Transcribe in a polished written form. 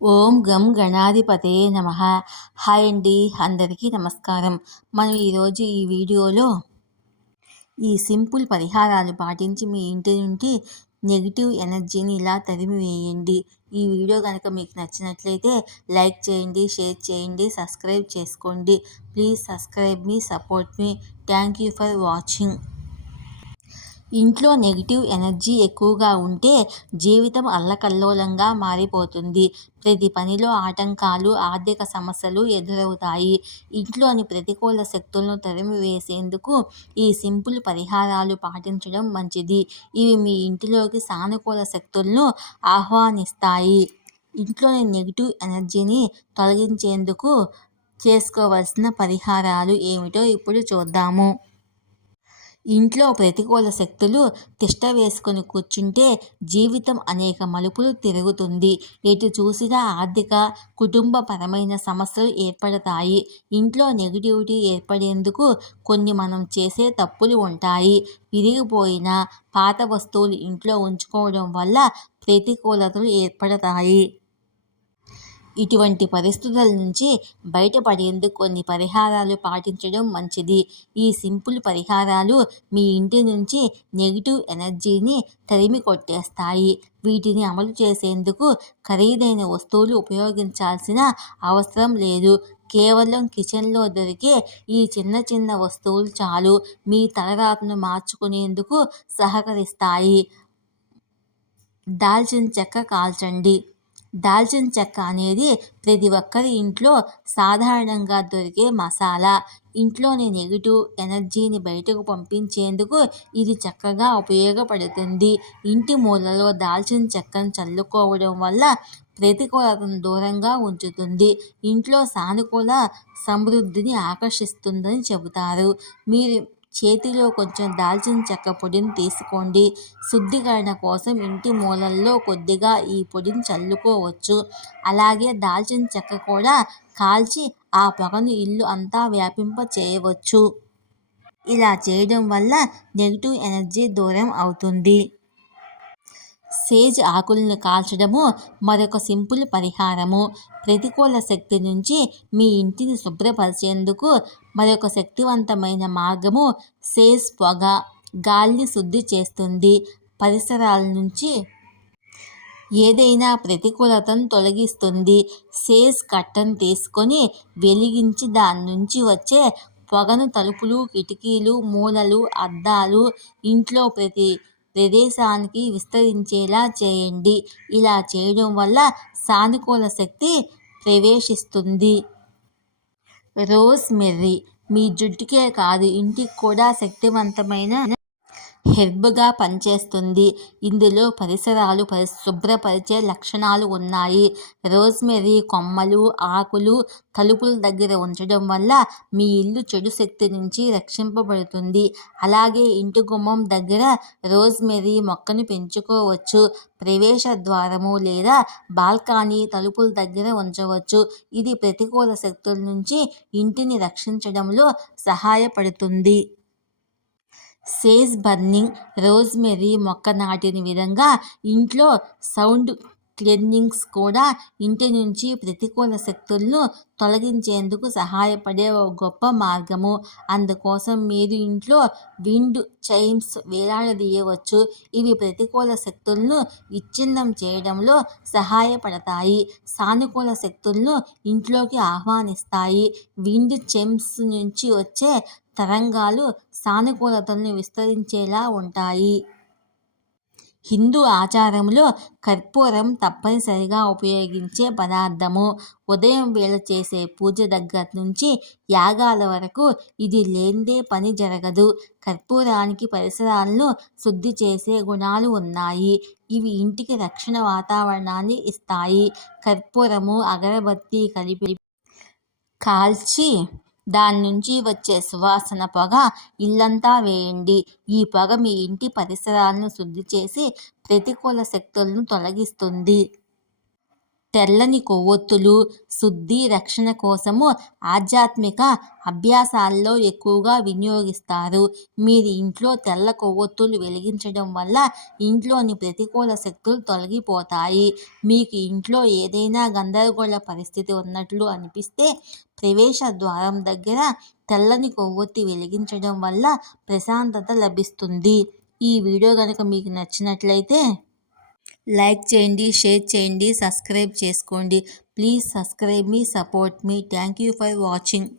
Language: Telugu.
ఓం గం గణాధిపతయే నమః. హాయ్ అండి, అందరికీ నమస్కారం. మనం ఈరోజు ఈ వీడియోలో ఈ సింపుల్ పరిహారాలు పాటించి మీ ఇంటి నుండి నెగిటివ్ ఎనర్జీని ఇలా తరిమి వేయండి. ఈ వీడియో కనుక మీకు నచ్చినట్లయితే లైక్ చేయండి, షేర్ చేయండి, సబ్స్క్రైబ్ చేసుకోండి. Please subscribe me, support me. Thank you for watching. ఇంట్లో నెగిటివ్ ఎనర్జీ ఎక్కువగా ఉంటే జీవితం అల్లకల్లోలంగా మారిపోతుంది. ప్రతి పనిలో ఆటంకాలు, ఆర్థిక సమస్యలు ఎదురవుతాయి. ఇంట్లోని ప్రతికూల శక్తులను తరిమివేసేందుకు ఈ సింపుల్ పరిహారాలు పాటించడం మంచిది. ఇవి మీ ఇంటిలోకి సానుకూల శక్తులను ఆహ్వానిస్తాయి. ఇంట్లోని నెగిటివ్ ఎనర్జీని తొలగించేందుకు చేసుకోవలసిన పరిహారాలు ఏమిటో ఇప్పుడు చూద్దాము. ఇంట్లో ప్రతికూల శక్తులు తిష్ట వేసుకుని కూర్చుంటే జీవితం అనేక మలుపులు తిరుగుతుంది. ఎటు చూసినా ఆర్థిక, కుటుంబపరమైన సమస్యలు ఏర్పడతాయి. ఇంట్లో నెగిటివిటీ ఏర్పడేందుకు కొన్ని మనం చేసే తప్పులు ఉంటాయి. విరిగిపోయిన పాత వస్తువులు ఇంట్లో ఉంచుకోవడం వల్ల ప్రతికూలతలు ఏర్పడతాయి. ఇటువంటి పరిస్థితుల నుంచి బయటపడేందుకు కొన్ని పరిహారాలు పాటించడం మంచిది. ఈ సింపుల్ పరిహారాలు మీ ఇంటి నుంచి నెగిటివ్ ఎనర్జీని తరిమి కొట్టేస్తాయి. వీటిని అమలు చేసేందుకు ఖరీదైన వస్తువులు ఉపయోగించాల్సిన అవసరం లేదు. కేవలం కిచెన్లో దొరికే ఈ చిన్న చిన్న వస్తువులు చాలు మీ తలరాతను మార్చుకునేందుకు సహకరిస్తాయి. దాల్చిన చెక్క కాల్చండి. దాల్చిన చెక్క అనేది ప్రతి ఒక్కరి ఇంట్లో సాధారణంగా దొరికే మసాలా. ఇంట్లోని నెగిటివ్ ఎనర్జీని బయటకు పంపించేందుకు ఇది చక్కగా ఉపయోగపడుతుంది. ఇంటి మూలలో దాల్చిన చెక్కను చల్లుకోవడం వల్ల ప్రతికూలతను దూరంగా ఉంచుతుంది. ఇంట్లో సానుకూల సమృద్ధిని ఆకర్షిస్తుందని చెబుతారు. మీరు చేతిలో కొంచెం దాల్చిన చెక్క పొడిని తీసుకోండి. శుద్ధీకరణ కోసం ఇంటి మూలల్లో కొద్దిగా ఈ పొడిని చల్లుకోవచ్చు. అలాగే దాల్చిన చెక్క కూడా కాల్చి ఆ పొగను ఇల్లు అంతా వ్యాపింప చేయవచ్చు. ఇలా చేయడం వల్ల నెగిటివ్ ఎనర్జీ దూరం అవుతుంది. సేజ్ ఆకులను కాల్చడము మరొక సింపుల్ పరిహారము. ప్రతికూల శక్తి నుంచి మీ ఇంటిని శుభ్రపరిచేందుకు మరొక శక్తివంతమైన మార్గము సేజ్ పొగ. గాలిని శుద్ధి చేస్తుంది. పరిసరాల నుంచి ఏదైనా ప్రతికూలతను తొలగిస్తుంది. సేజ్ కట్టను తీసుకొని వెలిగించి దాని నుంచి వచ్చే పొగను తలుపులు, కిటికీలు, మూలలు, అద్దాలు, ఇంట్లో ప్రతి ప్రదేశానికి విస్తరించేలా చేయండి. ఇలా చేయడం వల్ల సానుకూల శక్తి ప్రవేశిస్తుంది. రోజ్ మెర్రీ మీ జుట్టుకే కాదు, ఇంటికి కూడా శక్తివంతమైన హెర్బ్గా పనిచేస్తుంది. ఇందులో పరిసరాలు శుభ్రపరిచే లక్షణాలు ఉన్నాయి. రోజ్మెరీ కొమ్మలు, ఆకులు తలుపుల దగ్గర ఉంచడం వల్ల మీ ఇల్లు చెడు శక్తి నుంచి రక్షింపబడుతుంది. అలాగే ఇంటి గుమ్మం దగ్గర రోజ్మెరీ మొక్కను పెంచుకోవచ్చు. ప్రవేశ ద్వారము లేదా బాల్కనీ తలుపుల దగ్గర ఉంచవచ్చు. ఇది ప్రతికూల శక్తుల నుంచి ఇంటిని రక్షించడంలో సహాయపడుతుంది. సేజ్ బర్నింగ్ రోజ్మెరీ మొక్క నాటిన విధంగా ఇంట్లో సౌండ్ క్లీనింగ్స్ కూడా ఇంటి నుంచి ప్రతికూల శక్తులను తొలగించేందుకు సహాయపడే ఒక గొప్ప మార్గము. అందుకోసం మీరు ఇంట్లో విండ్ చైమ్స్ వేలాడదీయవచ్చు. ఇవి ప్రతికూల శక్తులను విచ్ఛిన్నం చేయడంలో సహాయపడతాయి. సానుకూల శక్తులను ఇంట్లోకి ఆహ్వానిస్తాయి. విండ్ చైమ్స్ నుంచి వచ్చే తరంగాలు సానుకూలతలను విస్తరించేలా ఉంటాయి. హిందూ ఆచారంలో కర్పూరం తప్పనిసరిగా ఉపయోగించే పదార్థము. ఉదయం వేళ చేసే పూజ దగ్గర నుంచి యాగాల వరకు ఇది లేనిదే పని జరగదు. కర్పూరానికి పరిసరాలను శుద్ధి చేసే గుణాలు ఉన్నాయి. ఇవి ఇంటికి రక్షణ వాతావరణాన్ని ఇస్తాయి. కర్పూరము, అగరబత్తి కలిపి కాల్చి దాని నుంచి వచ్చే సువాసన పొగ ఇల్లంతా వేయండి. ఈ పొగ మీ ఇంటి పరిసరాలను శుద్ధి చేసి ప్రతికూల శక్తులను తొలగిస్తుంది. తెల్లని కొవ్వొత్తులు శుద్ధి రక్షణ కోసము ఆధ్యాత్మిక అభ్యాసాల్లో ఎక్కువగా వినియోగిస్తారు. మీరు ఇంట్లో తెల్ల కొవ్వొత్తులు వెలిగించడం వల్ల ఇంట్లోని ప్రతికూల శక్తులు తొలగిపోతాయి. మీకు ఇంట్లో ఏదైనా గందరగోళ పరిస్థితి ఉన్నట్లు అనిపిస్తే ప్రవేశ ద్వారం దగ్గర తెల్లని కొవ్వొత్తి వెలిగించడం వల్ల ప్రశాంతత లభిస్తుంది. ఈ వీడియో కనుక మీకు నచ్చినట్లయితే లైక్ చేయండి, షేర్ చేయండి, సబ్స్క్రైబ్ చేసుకోండి. Please subscribe me, support me. Thank you for watching.